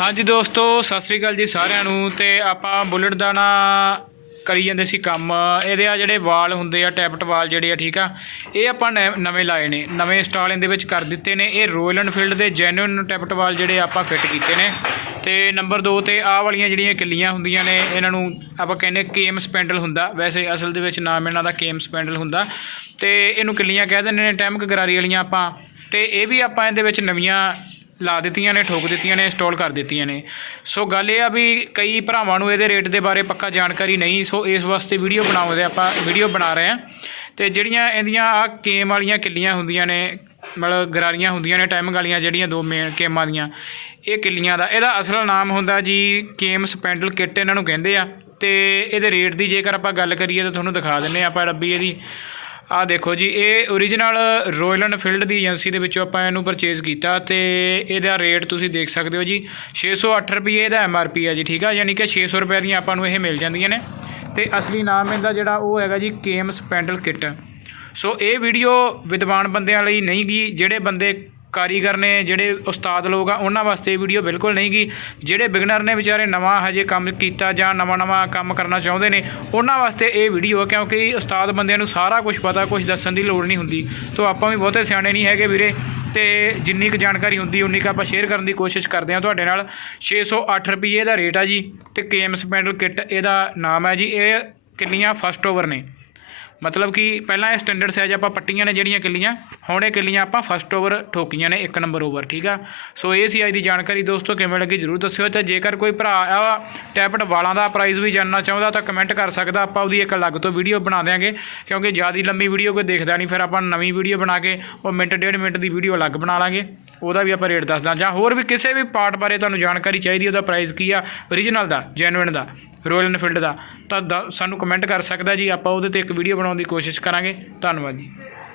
ਹਾਂਜੀ ਦੋਸਤੋ, ਸਤਿ ਸ੍ਰੀ ਅਕਾਲ ਜੀ ਸਾਰਿਆਂ ਨੂੰ ਤੇ ਆਪਾਂ ਬੁਲਟ ਦਾ ਨਾ ਕਰੀ ਜਾਂਦੇ ਸੀ ਕੰਮ। ਇਹਦੇ ਆ ਜਿਹੜੇ ਵਾਲ ਹੁੰਦੇ ਆ, ਟੈਪਟ ਵਾਲ ਜਿਹੜੇ ਆ, ਠੀਕ ਆ, ਇਹ ਆਪਾਂ ਨੈ- ਨਵੇਂ ਲਾਏ ਨੇ। ਨਵੇਂ ਇੰਸਟਾਲ ਇਹਦੇ ਵਿੱਚ ਕਰ ਦਿੱਤੇ ਨੇ। ਇਹ ਰੋਇਲ ਐਨਫੀਲਡ ਦੇ ਜੈਨੂਇਨ ਟੈਪਟ ਵਾਲ ਜਿਹੜੇ ਆਪਾਂ ਫਿੱਟ ਕੀਤੇ ਨੇ। ਤੇ ਨੰਬਰ 2 ਤੇ ਆਹ ਵਾਲੀਆਂ ਜਿਹੜੀਆਂ ਕਿੱਲੀਆਂ ਹੁੰਦੀਆਂ ਨੇ, ਇਹਨਾਂ ਨੂੰ ਆਪਾਂ ਕਹਿੰਦੇ ਕੇਮ ਸਪੈਂਡਲ ਹੁੰਦਾ। ਵੈਸੇ ਅਸਲ ਦੇ ਵਿੱਚ ਨਾਮ ਇਹਨਾਂ ਦਾ ਕੇਮ ਸਪੈਂਡਲ ਹੁੰਦਾ। ਤੇ ਇਹਨੂੰ ਕਿੱਲੀਆਂ ਕਹਿ ਦਿੰਦੇ ਨੇ, ਟੈਮਕ ਗਰਾਰੀ ਵਾਲੀਆਂ ਆਪਾਂ। ਤੇ ਇਹ ਵੀ ਆਪਾਂ ਇਹਦੇ ਵਿੱਚ ਨਵੀਆਂ ਲਾ ਦਿੱਤੀਆਂ ਨੇ, ਠੋਕ ਦਿੱਤੀਆਂ ਨੇ ਇੰਸਟਾਲ ਕਰ ਦਿੱਤੀਆਂ ਨੇ। ਸੋ ਗੱਲ ਇਹ ਆ ਵੀ ਕਈ ਭਰਾਵਾਂ ਨੂੰ ਇਹਦੇ ਰੇਟ ਦੇ ਬਾਰੇ ਪੱਕਾ ਜਾਣਕਾਰੀ ਨਹੀਂ, ਸੋ ਇਸ ਵਾਸਤੇ ਵੀਡੀਓ ਬਣਾਉਂਦੇ ਆਪਾਂ ਵੀਡੀਓ ਬਣਾ ਰਹੇ ਆ ਤੇ ਜਿਹੜੀਆਂ ਇਹਦੀਆਂ ਆ ਕੇਮ ਵਾਲੀਆਂ ਕਿੱਲੀਆਂ ਹੁੰਦੀਆਂ ਨੇ, ਮਤਲਬ ਗਰਾਰੀਆਂ ਹੁੰਦੀਆਂ ਨੇ ਟਾਈਮਿੰਗ ਵਾਲੀਆਂ ਜਿਹੜੀਆਂ ਦੋ ਮੇਨ ਕੇਮਾਂ ਦੀਆਂ, ਇਹ ਕਿੱਲੀਆਂ ਦਾ, ਇਹਦਾ ਅਸਲ ਨਾਮ ਹੁੰਦਾ ਜੀ ਕੇਮ ਸਪੈਂਡਲ ਕਿੱਟ ਇਹਨਾਂ ਨੂੰ ਕਹਿੰਦੇ ਆ। ਤੇ ਇਹਦੇ ਰੇਟ ਦੀ ਜੇਕਰ ਆਪਾਂ ਗੱਲ ਕਰੀਏ ਤਾਂ ਤੁਹਾਨੂੰ ਦਿਖਾ ਦਿੰਨੇ ਆ ਆਪਾਂ ਰੱਬੀ ਇਹਦੀ। ਆ ਦੇਖੋ ਜੀ, ਇਹ ਓਰੀਜਨਲ ਰਾਇਲ ਐਨਫੀਲਡ ਦੀ ਏਜੰਸੀ ਦੇ ਵਿੱਚੋਂ ਆਪਾਂ ਇਹਨੂੰ ਪਰਚੇਜ਼ ਕੀਤਾ ਤੇ ਇਹਦਾ ਰੇਟ ਤੁਸੀਂ ਦੇਖ ਸਕਦੇ ਹੋ ਜੀ 608 ਰੁਪਏ ਇਹਦਾ ਐਮਆਰਪੀ ਹੈ ਜੀ, ਠੀਕ ਆ? ਯਾਨੀ ਕਿ 600 ਰੁਪਏ ਦੀਆਂ ਆਪਾਂ ਨੂੰ ਇਹ ਮਿਲ ਜਾਂਦੀਆਂ ਨੇ। ਤੇ ਅਸਲੀ ਨਾਮ ਇਹਦਾ ਜਿਹੜਾ ਉਹ ਹੈਗਾ ਜੀ ਕੇਮਸ ਪੈਂਡਲ ਕਿੱਟ ਸੋ ਇਹ ਵੀਡੀਓ ਵਿਦਵਾਨ ਬੰਦਿਆਂ ਲਈ ਨਹੀਂ ਗੀ, ਜਿਹੜੇ ਬੰਦੇ ਕਾਰੀਗਰ ਨੇ ਜਿਹੜੇ ਉਸਤਾਦ ਲੋਕ ਆ, ਉਹਨਾਂ ਵਾਸਤੇ ਇਹ ਵੀਡੀਓ ਬਿਲਕੁਲ ਨਹੀਂ ਗੀ ਜਿਹੜੇ ਬਿਗਨਰ ਨੇ ਵਿਚਾਰੇ ਨਵਾਂ ਹਜੇ ਕੰਮ ਕੀਤਾ ਜਾਂ ਨਵਾਂ ਨਵਾਂ ਕੰਮ ਕਰਨਾ ਚਾਹੁੰਦੇ ਨੇ, ਉਹਨਾਂ ਵਾਸਤੇ ਇਹ ਵੀਡੀਓ ਆ, ਕਿਉਂਕਿ ਉਸਤਾਦ ਬੰਦਿਆਂ ਨੂੰ ਸਾਰਾ ਕੁਝ ਪਤਾ ਕੁਝ ਦੱਸਣ ਦੀ ਲੋੜ ਨਹੀਂ ਹੁੰਦੀ। ਸੋ ਆਪਾਂ ਵੀ ਬਹੁਤੇ ਸਿਆਣੇ ਨਹੀਂ ਹੈਗੇ ਵੀਰੇ, ਤੇ ਜਿੰਨੀ ਕੁ ਜਾਣਕਾਰੀ ਹੁੰਦੀ, ਉਨੀ ਕੁ ਆਪਾਂ ਸ਼ੇਅਰ ਕਰਨ ਦੀ ਕੋਸ਼ਿਸ਼ ਕਰਦੇ ਹਾਂ ਤੁਹਾਡੇ ਨਾਲ। 608 ਰੁਪਏ ਦਾ ਰੇਟ ਆ ਜੀ, ਤੇ ਕੇਮ ਸਪੈਂਡਲ ਕਿੱਟ ਇਹਦਾ ਨਾਮ ਹੈ ਜੀ, ਇਹ ਕਿੰਨੀਆਂ ਫਸਟ ਓਵਰ ਨੇ। ਮਤਲਬ ਕਿ ਪਹਿਲਾਂ ਇਹ ਸਟੈਂਡਰਡ ਸਾਈਜ਼ ਆਪਾਂ ਪੱਟੀਆਂ ਨੇ ਜਿਹੜੀਆਂ ਕਿੱਲੀਆਂ, ਹੁਣ ਇਹ ਕਿੱਲੀਆਂ ਆਪਾਂ ਫਸਟ ਓਵਰ ਠੋਕੀਆਂ ਨੇ, ਇੱਕ ਨੰਬਰ ਓਵਰ ਠੀਕ ਆ? ਸੋ ਇਹ ਸੀ ਅੱਜ ਦੀ ਜਾਣਕਾਰੀ, ਦੋਸਤੋ, ਕਿਵੇਂ ਲੱਗੀ ਜਰੂਰ ਦੱਸਿਓ ਤੇ ਜੇਕਰ ਕੋਈ ਭਰਾ ਆ ਟੈਪਟ ਵਾਲਾਂ ਦਾ ਪ੍ਰਾਈਸ ਵੀ ਜਾਣਨਾ ਚਾਹੁੰਦਾ ਤਾਂ ਕਮੈਂਟ ਕਰ ਸਕਦਾ, ਆਪਾਂ ਉਹਦੀ ਇੱਕ ਅਲੱਗ ਤੋਂ ਵੀਡੀਓ ਬਣਾ ਦਿਆਂਗੇ, ਕਿਉਂਕਿ ਜ਼ਿਆਦਾ ਲੰਮੀ ਵੀਡੀਓ ਕੋਈ ਦੇਖਦਾ ਨਹੀਂ, ਫਿਰ ਆਪਾਂ ਨਵੀਂ ਵੀਡੀਓ ਬਣਾ ਕੇ ਉਹ ਮਿੰਟ, ਡੇਢ ਮਿੰਟ ਦੀ ਵੀਡੀਓ ਅਲੱਗ ਬਣਾ ਲਾਂਗੇ, ਉਹਦਾ ਵੀ ਆਪਾਂ ਰੇਟ ਦੱਸਦਾ ਜਾਂ ਹੋਰ ਵੀ ਕਿਸੇ ਵੀ ਪਾਰਟ ਬਾਰੇ ਤੁਹਾਨੂੰ ਜਾਣਕਾਰੀ ਚਾਹੀਦੀ ਉਹਦਾ ਪ੍ਰਾਈਸ ਕੀ ਆ ਓਰੀਜਨਲ ਦਾ ਜੈਨੂਇਨ ਦਾ। ਰੋਇਲ ਐਨਫੀਲਡ ਦਾ ਤਾਂ ਦ- ਸਾਨੂੰ ਕਮੈਂਟ ਕਰ ਸਕਦਾ ਜੀ, ਆਪਾਂ ਉਹਦੇ ਤੇ ਇੱਕ ਵੀਡੀਓ ਬਣਾਉਣ ਦੀ ਕੋਸ਼ਿਸ਼ ਕਰਾਂਗੇ। ਧੰਨਵਾਦ ਜੀ।